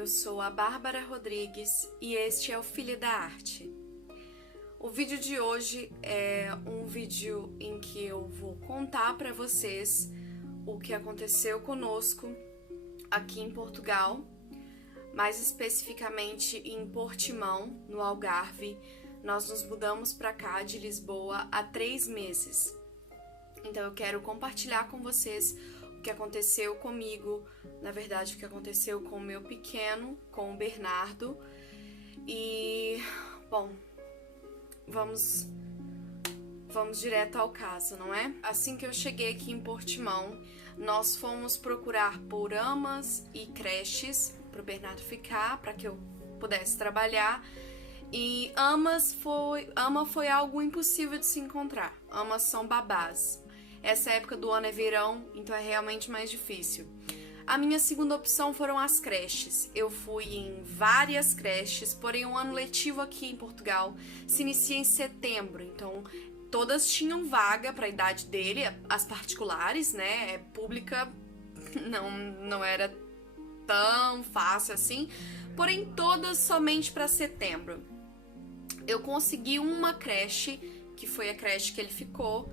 eu sou a Bárbara Rodrigues e este é o Filha da Arte. O vídeo de hoje é um vídeo em que eu vou contar para vocês o que aconteceu conosco aqui em Portugal, mais especificamente em Portimão, no Algarve. Nós nos mudamos para cá de Lisboa há 3 meses. Então eu quero compartilhar com vocês o que aconteceu comigo, na verdade o que aconteceu com o meu pequeno, com o Bernardo. E, bom, vamos direto ao caso, não é? Assim que eu cheguei aqui em Portimão, nós fomos procurar por amas e creches para o Bernardo ficar, para que eu pudesse trabalhar. E ama foi algo impossível de se encontrar. Amas são babás. Essa época do ano é verão, então é realmente mais difícil. A minha segunda opção foram as creches. Eu fui em várias creches, porém o ano letivo aqui em Portugal se inicia em setembro, então todas tinham vaga para a idade dele, as particulares, né? Pública não era tão fácil assim, porém todas somente para setembro. Eu consegui uma creche, que foi a creche que ele ficou,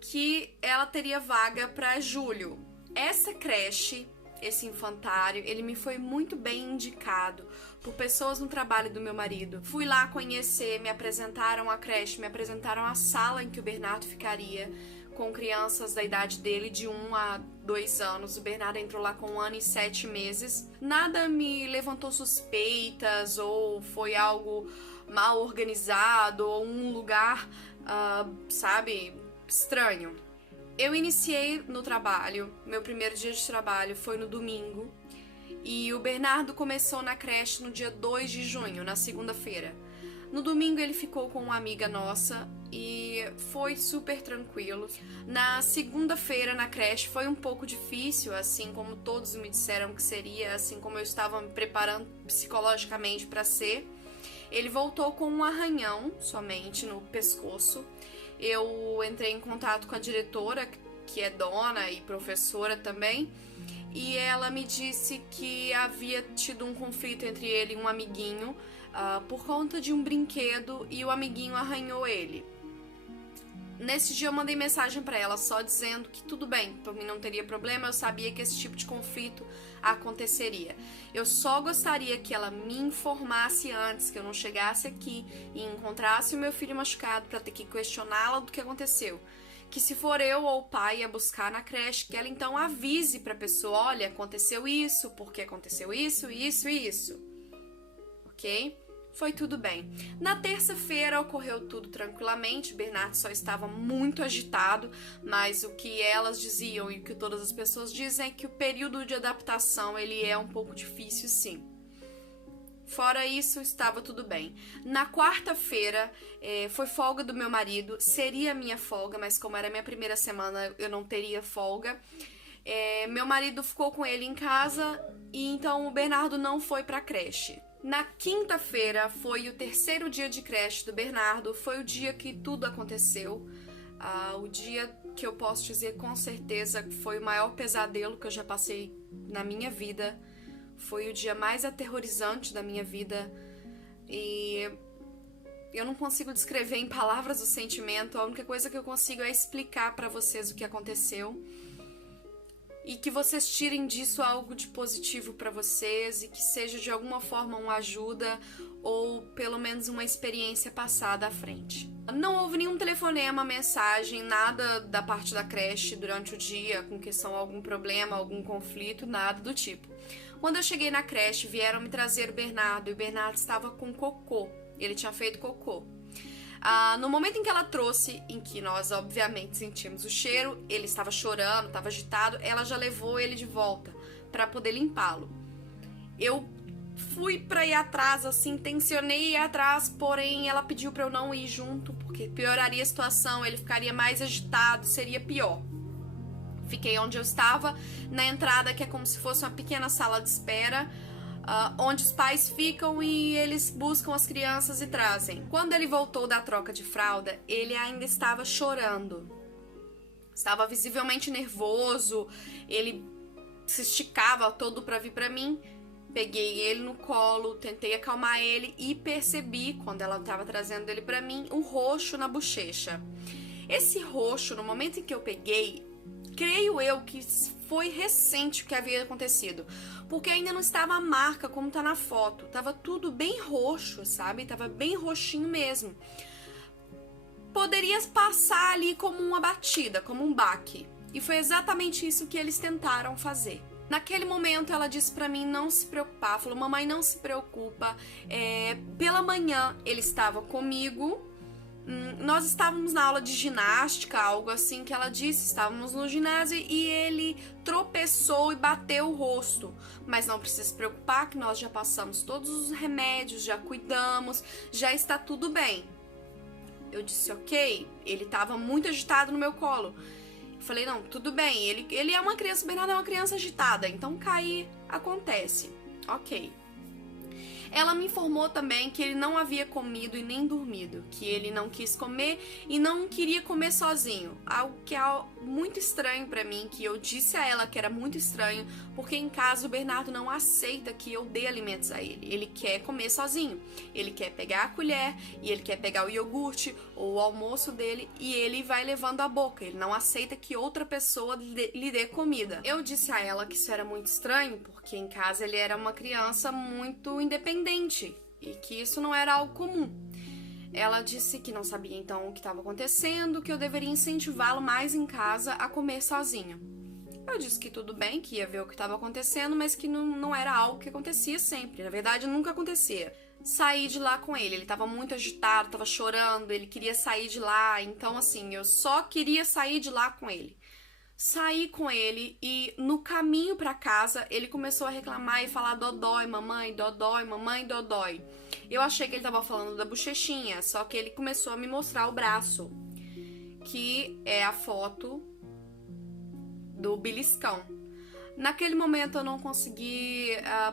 que ela teria vaga para julho. Essa creche, esse infantário, ele me foi muito bem indicado por pessoas no trabalho do meu marido. Fui lá conhecer, me apresentaram a creche, me apresentaram a sala em que o Bernardo ficaria, com crianças da idade dele, de 1 a 2 anos. O Bernardo entrou lá com 1 ano e 7 meses. Nada me levantou suspeitas, ou foi algo mal organizado, ou um lugar, estranho. Eu iniciei no trabalho, meu primeiro dia de trabalho foi no domingo, e o Bernardo começou na creche no dia 2 de junho, na segunda-feira. No domingo ele ficou com uma amiga nossa e foi super tranquilo. Na segunda-feira na creche foi um pouco difícil, assim como todos me disseram que seria, assim como eu estava me preparando psicologicamente para ser. Ele voltou com um arranhão somente no pescoço. Eu entrei em contato com a diretora, que é dona e professora também, e ela me disse que havia tido um conflito entre ele e um amiguinho por conta de um brinquedo, e o amiguinho arranhou ele. Nesse dia eu mandei mensagem pra ela só dizendo que tudo bem, pra mim não teria problema, eu sabia que esse tipo de conflito aconteceria. Eu só gostaria que ela me informasse antes, que eu não chegasse aqui e encontrasse o meu filho machucado pra ter que questioná-la do que aconteceu. Que se for eu ou o pai a buscar na creche, que ela então avise pra pessoa: olha, aconteceu isso, porque aconteceu isso, isso e isso. Ok? Foi tudo bem. Na terça-feira ocorreu tudo tranquilamente, o Bernardo só estava muito agitado, mas o que elas diziam e o que todas as pessoas dizem é que o período de adaptação ele é um pouco difícil, sim. Fora isso, estava tudo bem. Na quarta-feira foi folga do meu marido, seria a minha folga, mas como era a minha primeira semana eu não teria folga. Meu marido ficou com ele em casa e então o Bernardo não foi para a creche. Na quinta-feira foi o terceiro dia de creche do Bernardo, foi o dia que tudo aconteceu, o dia que eu posso dizer com certeza que foi o maior pesadelo que eu já passei na minha vida, foi o dia mais aterrorizante da minha vida e eu não consigo descrever em palavras o sentimento, a única coisa que eu consigo é explicar para vocês o que aconteceu. E que vocês tirem disso algo de positivo para vocês e que seja de alguma forma uma ajuda ou pelo menos uma experiência passada à frente. Não houve nenhum telefonema, mensagem, nada da parte da creche durante o dia com questão a algum problema, algum conflito, nada do tipo. Quando eu cheguei na creche, vieram me trazer o Bernardo e o Bernardo estava com cocô. Ele tinha feito cocô. No momento em que ela trouxe, em que nós obviamente sentimos o cheiro, ele estava chorando, estava agitado, ela já levou ele de volta para poder limpá-lo. Eu fui para ir atrás, assim, tensionei ir atrás, porém ela pediu para eu não ir junto, porque pioraria a situação, ele ficaria mais agitado, seria pior. Fiquei onde eu estava, na entrada, que é como se fosse uma pequena sala de espera, onde os pais ficam e eles buscam as crianças e trazem. Quando ele voltou da troca de fralda, ele ainda estava chorando. Estava visivelmente nervoso, ele se esticava todo para vir para mim Peguei ele no colo, tentei acalmar ele e percebi, quando ela estava trazendo ele pra mim, um roxo na bochecha. Esse roxo, no momento em que eu peguei, creio eu que foi recente o que havia acontecido, porque ainda não estava a marca como tá na foto. Tava tudo bem roxo, sabe? Tava bem roxinho mesmo. Poderia passar ali como uma batida, como um baque. E foi exatamente isso que eles tentaram fazer. Naquele momento ela disse pra mim não se preocupar, falou: mamãe, não se preocupa, pela manhã ele estava comigo, nós estávamos na aula de ginástica, algo assim que ela disse, estávamos no ginásio e ele tropeçou e bateu o rosto, mas não precisa se preocupar que nós já passamos todos os remédios, já cuidamos, já está tudo bem. Eu disse ok, ele estava muito agitado no meu colo. Falei, não, tudo bem, ele é uma criança, o Bernardo é uma criança agitada, então cair acontece, ok. Ela me informou também que ele não havia comido e nem dormido, que ele não quis comer e não queria comer sozinho, algo que é muito estranho pra mim, que eu disse a ela que era muito estranho, porque em casa o Bernardo não aceita que eu dê alimentos a ele quer comer sozinho, ele quer pegar a colher e ele quer pegar o iogurte ou o almoço dele e ele vai levando à boca, ele não aceita que outra pessoa lhe dê comida. Eu disse a ela que isso era muito estranho, porque em casa ele era uma criança muito independente e que isso não era algo comum. Ela disse que não sabia então o que estava acontecendo, que eu deveria incentivá-lo mais em casa a comer sozinho. Eu disse que tudo bem, que ia ver o que estava acontecendo, mas que não era algo que acontecia sempre. Na verdade, nunca acontecia. Saí de lá com ele estava muito agitado, estava chorando, ele queria sair de lá, então assim, eu só queria sair de lá com ele. Saí com ele e no caminho pra casa ele começou a reclamar e falar dodói, mamãe, dodói, mamãe, dodói. Eu achei que ele tava falando da bochechinha, só que ele começou a me mostrar o braço, que é a foto do beliscão. Naquele momento eu não consegui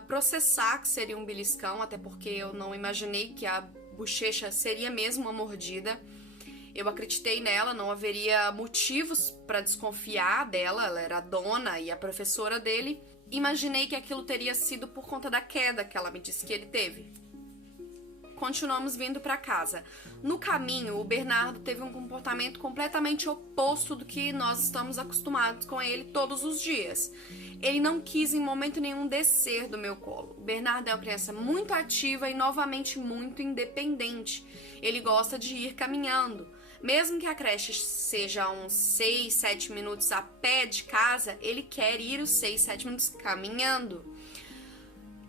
processar que seria um beliscão, até porque eu não imaginei que a bochecha seria mesmo uma mordida. Eu acreditei nela, não haveria motivos para desconfiar dela, ela era a dona e a professora dele. Imaginei que aquilo teria sido por conta da queda que ela me disse que ele teve. Continuamos vindo para casa. No caminho, o Bernardo teve um comportamento completamente oposto do que nós estamos acostumados com ele todos os dias. Ele não quis em momento nenhum descer do meu colo. O Bernardo é uma criança muito ativa e novamente muito independente. Ele gosta de ir caminhando. Mesmo que a creche seja uns 6, 7 minutos a pé de casa, ele quer ir os 6, 7 minutos caminhando.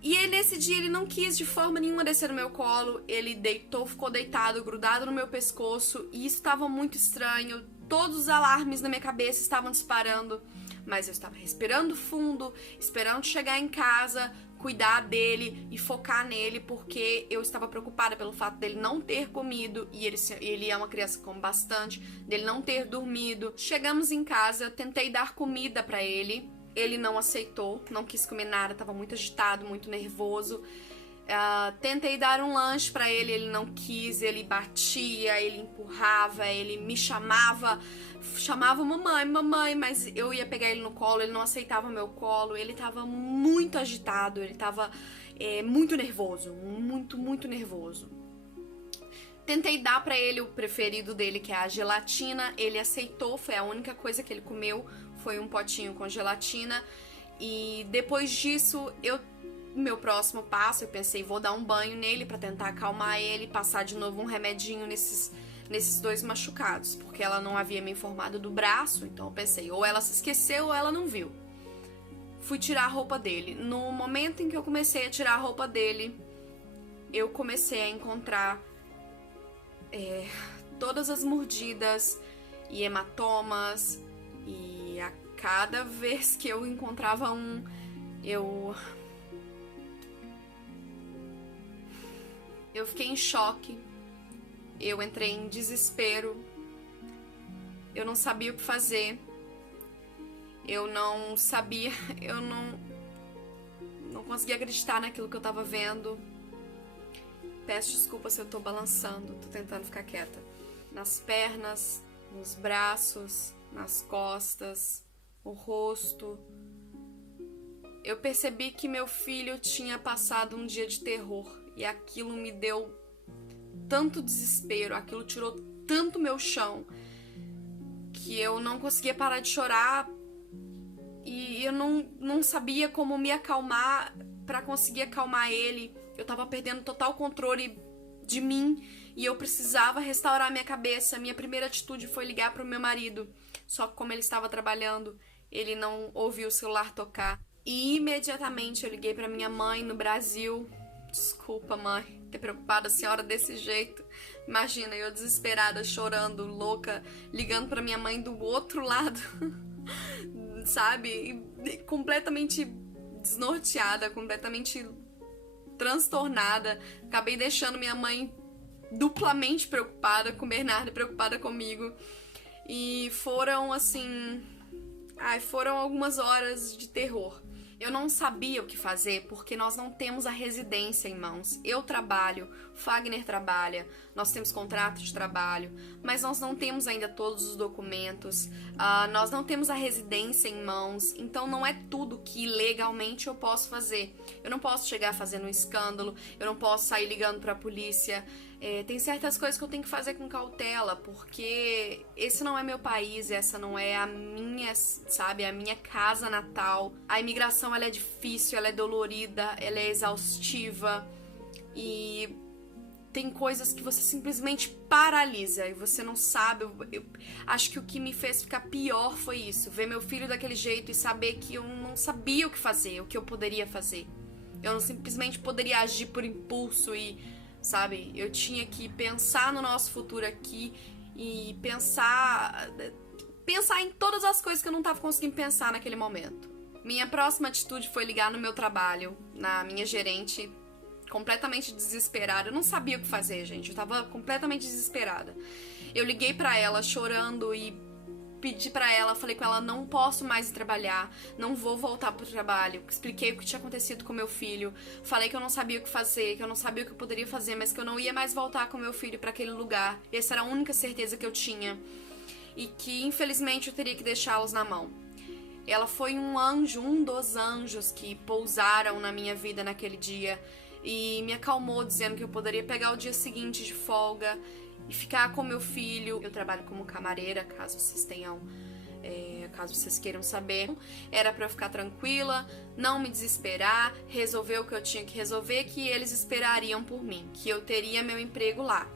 E ele, nesse dia ele não quis de forma nenhuma descer no meu colo, ele deitou, ficou deitado, grudado no meu pescoço, e isso estava muito estranho, todos os alarmes na minha cabeça estavam disparando, mas eu estava respirando fundo, esperando chegar em casa, cuidar dele e focar nele, porque eu estava preocupada pelo fato dele não ter comido, e ele é uma criança que come bastante, dele não ter dormido. Chegamos em casa, tentei dar comida pra ele, ele não aceitou, não quis comer nada, estava muito agitado, muito nervoso. Tentei dar um lanche pra ele, ele não quis, ele batia, ele empurrava, ele me chamava mamãe, mamãe, mas eu ia pegar ele no colo, ele não aceitava meu colo, ele tava muito agitado, ele tava muito nervoso, muito nervoso. Tentei dar pra ele o preferido dele, que é a gelatina, ele aceitou, foi a única coisa que ele comeu, foi um potinho com gelatina, e depois disso, meu próximo passo, eu pensei, vou dar um banho nele pra tentar acalmar ele, passar de novo um remedinho nesses dois machucados, porque ela não havia me informado do braço, então eu pensei, ou ela se esqueceu ou ela não viu. Fui tirar a roupa dele. No momento em que eu comecei a tirar a roupa dele, eu comecei a encontrar todas as mordidas e hematomas, e a cada vez que eu encontrava um, eu fiquei em choque, eu entrei em desespero, eu não sabia o que fazer, eu não sabia, eu não conseguia acreditar naquilo que eu tava vendo. Peço desculpa se eu tô balançando, tô tentando ficar quieta. Nas pernas, nos braços, nas costas, o rosto. eu percebi que meu filho tinha passado um dia de terror e aquilo me deu tanto desespero, aquilo tirou tanto meu chão que eu não conseguia parar de chorar e eu não sabia como me acalmar pra conseguir acalmar ele. Eu tava perdendo total controle de mim e eu precisava restaurar minha cabeça. Minha primeira atitude foi ligar pro meu marido, só que como ele estava trabalhando, ele não ouviu o celular tocar. E imediatamente eu liguei pra minha mãe no Brasil. Desculpa, mãe, ter preocupado a senhora desse jeito. Imagina, eu desesperada, chorando, louca, ligando pra minha mãe do outro lado, sabe? E completamente desnorteada, completamente transtornada. Acabei deixando minha mãe duplamente preocupada com o Bernardo e preocupada comigo. E foram, assim... foram algumas horas de terror. Eu não sabia o que fazer porque nós não temos a residência em mãos. Eu trabalho, Fagner trabalha, nós temos contrato de trabalho, mas nós não temos ainda todos os documentos, nós não temos a residência em mãos, então não é tudo que legalmente eu posso fazer. Eu não posso chegar fazendo um escândalo, eu não posso sair ligando pra polícia. Tem certas coisas que eu tenho que fazer com cautela, porque esse não é meu país, essa não é a minha, sabe, a minha casa natal. A imigração, ela é difícil, ela é dolorida, ela é exaustiva e tem coisas que você simplesmente paralisa e você não sabe. Eu acho que o que me fez ficar pior foi isso, ver meu filho daquele jeito e saber que eu não sabia o que fazer, o que eu poderia fazer. Eu não simplesmente poderia agir por impulso e... sabe? Eu tinha que pensar no nosso futuro aqui e pensar em todas as coisas que eu não tava conseguindo pensar naquele momento. Minha próxima atitude foi ligar no meu trabalho, na minha gerente, completamente desesperada. Eu não sabia o que fazer, gente. Eu tava completamente desesperada. Eu liguei pra ela chorando e pedi pra ela, falei com ela, não posso mais trabalhar, não vou voltar pro trabalho. Expliquei o que tinha acontecido com meu filho, falei que eu não sabia o que fazer, que eu não sabia o que eu poderia fazer, mas que eu não ia mais voltar com meu filho pra aquele lugar. Essa era a única certeza que eu tinha. E que, infelizmente, eu teria que deixá-los na mão. Ela foi um anjo, um dos anjos que pousaram na minha vida naquele dia e me acalmou, dizendo que eu poderia pegar o dia seguinte de folga e ficar com meu filho. Eu trabalho como camareira, caso vocês tenham, caso vocês queiram saber. Era pra eu ficar tranquila, não me desesperar, resolver o que eu tinha que resolver, que eles esperariam por mim, que eu teria meu emprego lá.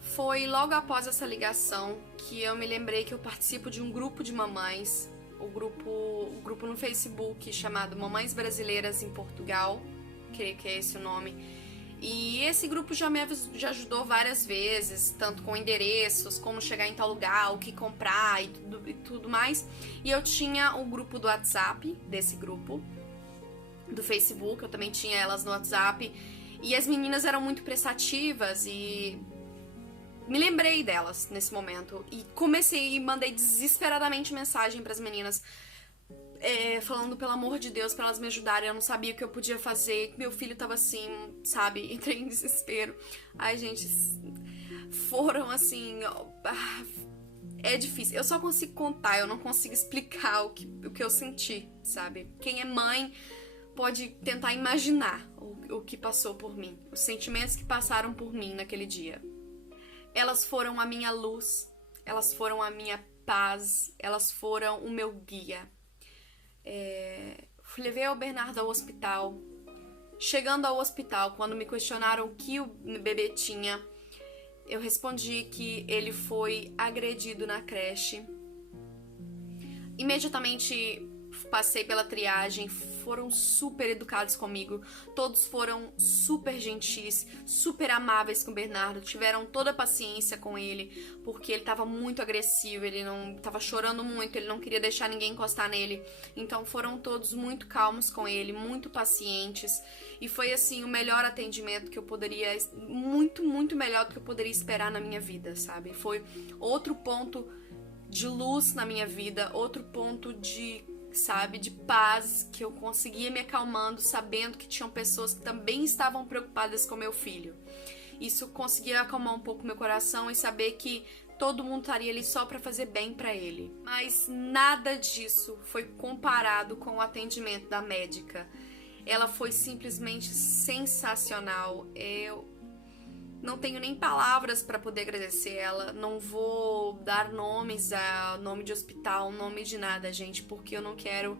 Foi logo após essa ligação que eu me lembrei que eu participo de um grupo de mamães, o grupo no Facebook chamado Mamães Brasileiras em Portugal, creio que é esse o nome. E esse grupo já ajudou várias vezes, tanto com endereços, como chegar em tal lugar, o que comprar e tudo mais. E eu tinha o grupo do WhatsApp, desse grupo, do Facebook, eu também tinha elas no WhatsApp. E as meninas eram muito prestativas e me lembrei delas nesse momento. E comecei e mandei desesperadamente mensagem pras meninas, falando, pelo amor de Deus, pra elas me ajudarem. Eu não sabia o que eu podia fazer, meu filho tava assim, sabe, entrei em desespero. Ai, gente, foram assim, é difícil, eu só consigo contar, eu não consigo explicar o que eu senti, sabe. Quem é mãe pode tentar imaginar o que passou por mim, os sentimentos que passaram por mim naquele dia. Elas foram a minha luz, elas foram a minha paz, elas foram o meu guia. Levei o Bernardo ao hospital. Chegando ao hospital, quando me questionaram o que o bebê tinha, eu respondi que ele foi agredido na creche. Imediatamente passei pela triagem, foram super educados comigo, todos foram super gentis, super amáveis com o Bernardo, tiveram toda a paciência com ele, porque ele tava muito agressivo, ele não tava chorando muito, ele não queria deixar ninguém encostar nele, então foram todos muito calmos com ele, muito pacientes, e foi assim o melhor atendimento que eu poderia, muito, muito melhor do que eu poderia esperar na minha vida, sabe? Foi outro ponto de luz na minha vida, outro ponto de paz, que eu conseguia me acalmando, sabendo que tinham pessoas que também estavam preocupadas com meu filho. Isso conseguia acalmar um pouco meu coração e saber que todo mundo estaria ali só para fazer bem para ele. Mas nada disso foi comparado com o atendimento da médica. Ela foi simplesmente sensacional. Eu não tenho nem palavras para poder agradecer ela. Não vou dar nomes, nome de hospital, nome de nada, gente, porque eu não quero...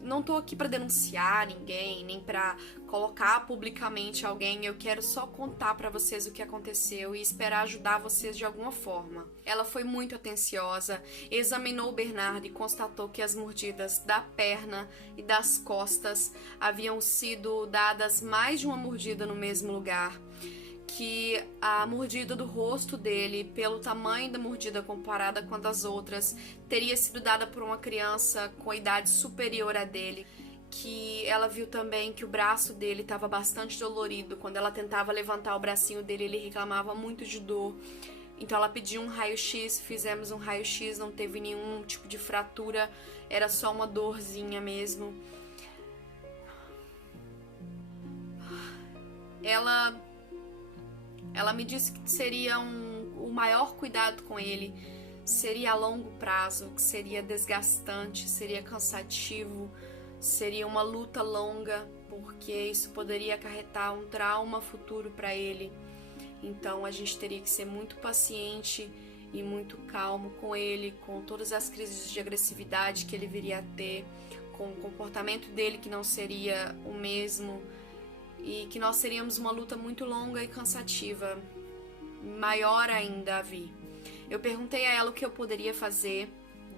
Não tô aqui pra denunciar ninguém, nem pra colocar publicamente alguém. Eu quero só contar pra vocês o que aconteceu e esperar ajudar vocês de alguma forma. Ela foi muito atenciosa, examinou o Bernardo e constatou que as mordidas da perna e das costas haviam sido dadas mais de uma mordida no mesmo lugar. Que a mordida do rosto dele, pelo tamanho da mordida comparada com a das outras, teria sido dada por uma criança com a idade superior a dele. Que ela viu também que o braço dele estava bastante dolorido. Quando ela tentava levantar o bracinho dele, ele reclamava muito de dor. Então ela pediu um raio-x, fizemos um raio-x, não teve nenhum tipo de fratura, era só uma dorzinha mesmo. Ela me disse que seria o maior cuidado com ele seria a longo prazo, que seria desgastante, seria cansativo, seria uma luta longa, porque isso poderia acarretar um trauma futuro para ele. Então a gente teria que ser muito paciente e muito calmo com ele, com todas as crises de agressividade que ele viria a ter, com o comportamento dele que não seria o mesmo, e que nós teríamos uma luta muito longa e cansativa, maior ainda a vir. Eu perguntei a ela o que eu poderia fazer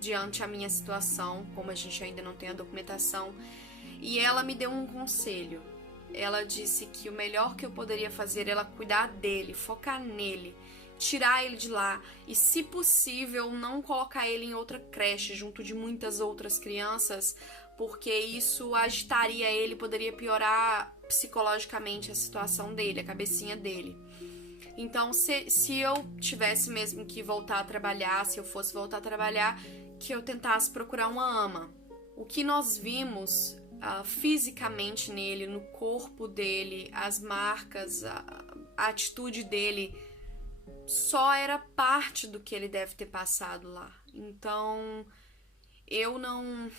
diante a minha situação, como a gente ainda não tem a documentação, e ela me deu um conselho. Ela disse que o melhor que eu poderia fazer era cuidar dele, focar nele, tirar ele de lá e, se possível, não colocar ele em outra creche junto de muitas outras crianças, porque isso agitaria ele, poderia piorar psicologicamente a situação dele, a cabecinha dele. Então, se eu tivesse mesmo que voltar a trabalhar, se eu fosse voltar a trabalhar, que eu tentasse procurar uma ama. O que nós vimos fisicamente nele, no corpo dele, as marcas, a atitude dele, só era parte do que ele deve ter passado lá. Então, eu não...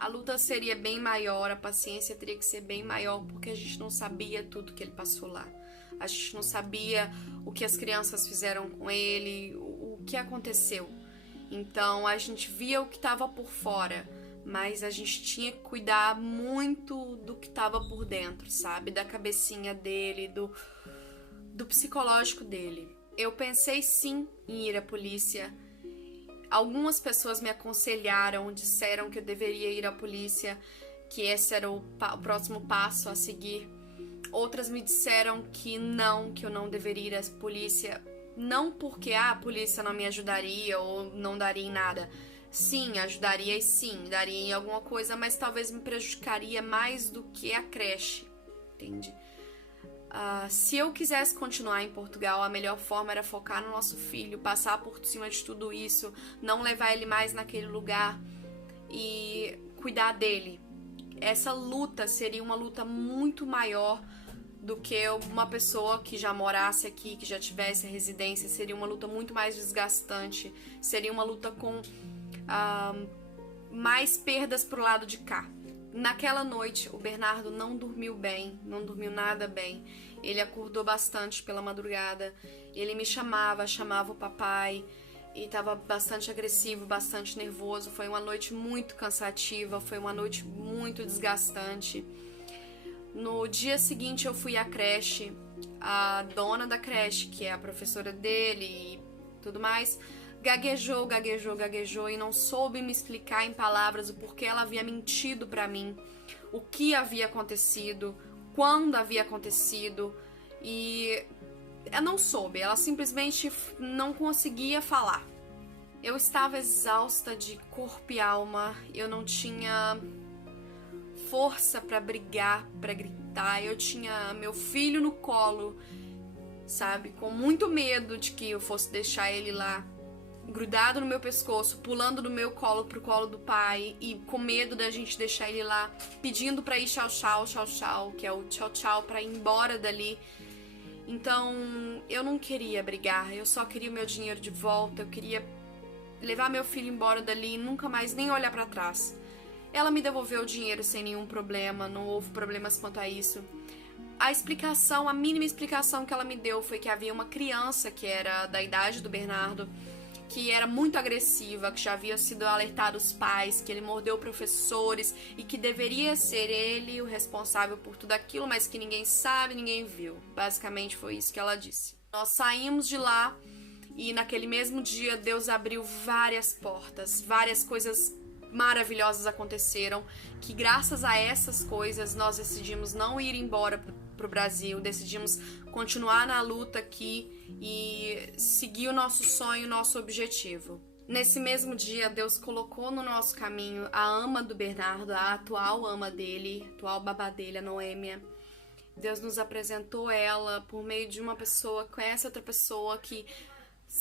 A luta seria bem maior, a paciência teria que ser bem maior, porque a gente não sabia tudo que ele passou lá. A gente não sabia o que as crianças fizeram com ele, o que aconteceu. Então a gente via o que estava por fora, mas a gente tinha que cuidar muito do que estava por dentro, sabe? Da cabecinha dele, do psicológico dele. Eu pensei sim em ir à polícia. Algumas pessoas me aconselharam, disseram que eu deveria ir à polícia, que esse era o próximo passo a seguir. Outras me disseram que eu não deveria ir à polícia. Não porque a polícia não me ajudaria ou não daria em nada. Sim, ajudaria e sim, daria em alguma coisa, mas talvez me prejudicaria mais do que a creche, entende? Se eu quisesse continuar em Portugal, a melhor forma era focar no nosso filho, passar por cima de tudo isso, não levar ele mais naquele lugar e cuidar dele. Essa luta seria uma luta muito maior do que uma pessoa que já morasse aqui, que já tivesse a residência. Seria uma luta muito mais desgastante, seria uma luta com mais perdas pro lado de cá. Naquela noite, o Bernardo não dormiu bem, não dormiu nada bem. Ele acordou bastante pela madrugada, ele me chamava o papai, e estava bastante agressivo, bastante nervoso. Foi uma noite muito cansativa, foi uma noite muito desgastante. No dia seguinte eu fui à creche, a dona da creche, que é a professora dele e tudo mais, gaguejou e não soube me explicar em palavras o porquê ela havia mentido pra mim, o que havia acontecido, quando havia acontecido, e eu não soube, ela simplesmente não conseguia falar. Eu estava exausta de corpo e alma, eu não tinha força pra brigar, pra gritar, eu tinha meu filho no colo, sabe, com muito medo de que eu fosse deixar ele lá. grudado no meu pescoço, pulando do meu colo pro colo do pai e com medo da gente deixar ele lá, pedindo pra ir tchau, tchau, tchau, tchau, que é o tchau, tchau, pra ir embora dali. Então, eu não queria brigar, eu só queria o meu dinheiro de volta, eu queria levar meu filho embora dali e nunca mais nem olhar pra trás. Ela me devolveu o dinheiro sem nenhum problema, não houve problemas quanto a isso. A mínima explicação que ela me deu foi que havia uma criança que era da idade do Bernardo, que era muito agressiva, que já havia sido alertado os pais, que ele mordeu professores e que deveria ser ele o responsável por tudo aquilo, mas que ninguém sabe, ninguém viu. Basicamente foi isso que ela disse. Nós saímos de lá e naquele mesmo dia Deus abriu várias portas, várias coisas maravilhosas aconteceram, que graças a essas coisas nós decidimos não ir embora pro Brasil, decidimos continuar na luta aqui e seguir o nosso sonho, o nosso objetivo. Nesse mesmo dia, Deus colocou no nosso caminho a ama do Bernardo, a atual ama dele, atual babá dele, a Noêmia. Deus nos apresentou ela por meio de uma pessoa, conhece outra pessoa que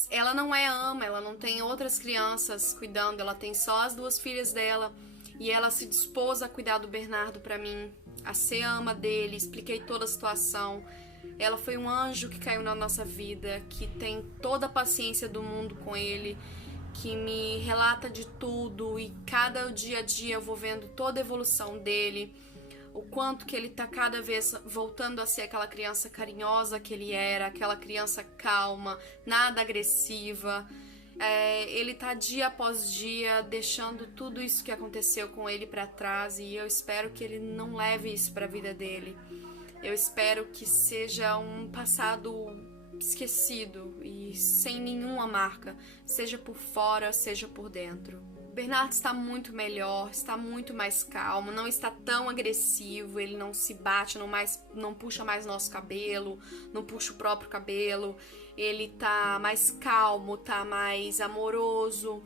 ela não é ama, ela não tem outras crianças cuidando, ela tem só as 2 filhas dela e ela se dispôs a cuidar do Bernardo pra mim, a ser a ama dele, expliquei toda a situação. Ela foi um anjo que caiu na nossa vida, que tem toda a paciência do mundo com ele, que me relata de tudo e cada dia a dia eu vou vendo toda a evolução dele, o quanto que ele tá cada vez voltando a ser aquela criança carinhosa que ele era, aquela criança calma, nada agressiva. Ele tá dia após dia deixando tudo isso que aconteceu com ele pra trás e eu espero que ele não leve isso pra vida dele. Eu espero que seja um passado esquecido e sem nenhuma marca, seja por fora, seja por dentro. Bernardo está muito melhor, está muito mais calmo, não está tão agressivo, ele não se bate, não puxa mais nosso cabelo, não puxa o próprio cabelo, ele tá mais calmo, tá mais amoroso.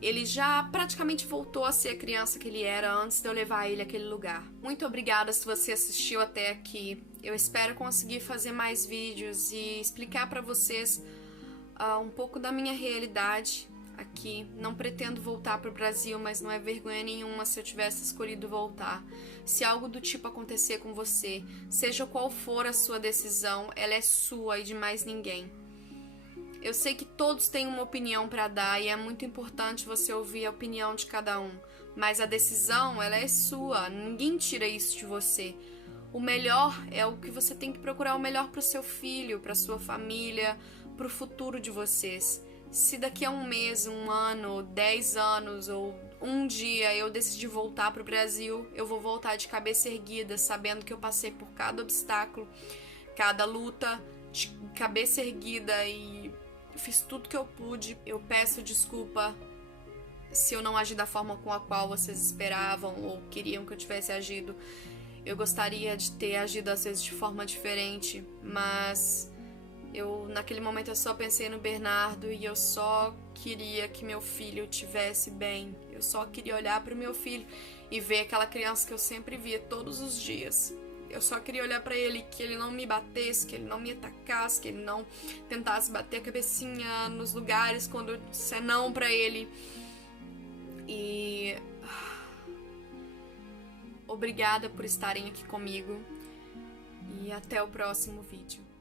Ele já praticamente voltou a ser a criança que ele era antes de eu levar ele àquele lugar. Muito obrigada se você assistiu até aqui. Eu espero conseguir fazer mais vídeos e explicar para vocês um pouco da minha realidade aqui. Não pretendo voltar para o Brasil, mas não é vergonha nenhuma se eu tivesse escolhido voltar. Se algo do tipo acontecer com você, seja qual for a sua decisão, ela é sua e de mais ninguém. Eu sei que todos têm uma opinião para dar e é muito importante você ouvir a opinião de cada um, mas a decisão, ela é sua, ninguém tira isso de você. O melhor é o que você tem que procurar, o melhor para o seu filho, para sua família, para o futuro de vocês. Se daqui a um mês, um ano, 10 anos ou um dia eu decidir voltar para o Brasil, eu vou voltar de cabeça erguida, sabendo que eu passei por cada obstáculo, cada luta, de cabeça erguida e fiz tudo que eu pude. Eu peço desculpa se eu não agi da forma com a qual vocês esperavam ou queriam que eu tivesse agido. Eu gostaria de ter agido às vezes de forma diferente, mas naquele momento eu só pensei no Bernardo e eu só queria que meu filho estivesse bem. Eu só queria olhar para o meu filho e ver aquela criança que eu sempre via todos os dias. Eu só queria olhar pra ele, que ele não me batesse, que ele não me atacasse, que ele não tentasse bater a cabecinha nos lugares quando eu disser não pra ele. E obrigada por estarem aqui comigo e até o próximo vídeo.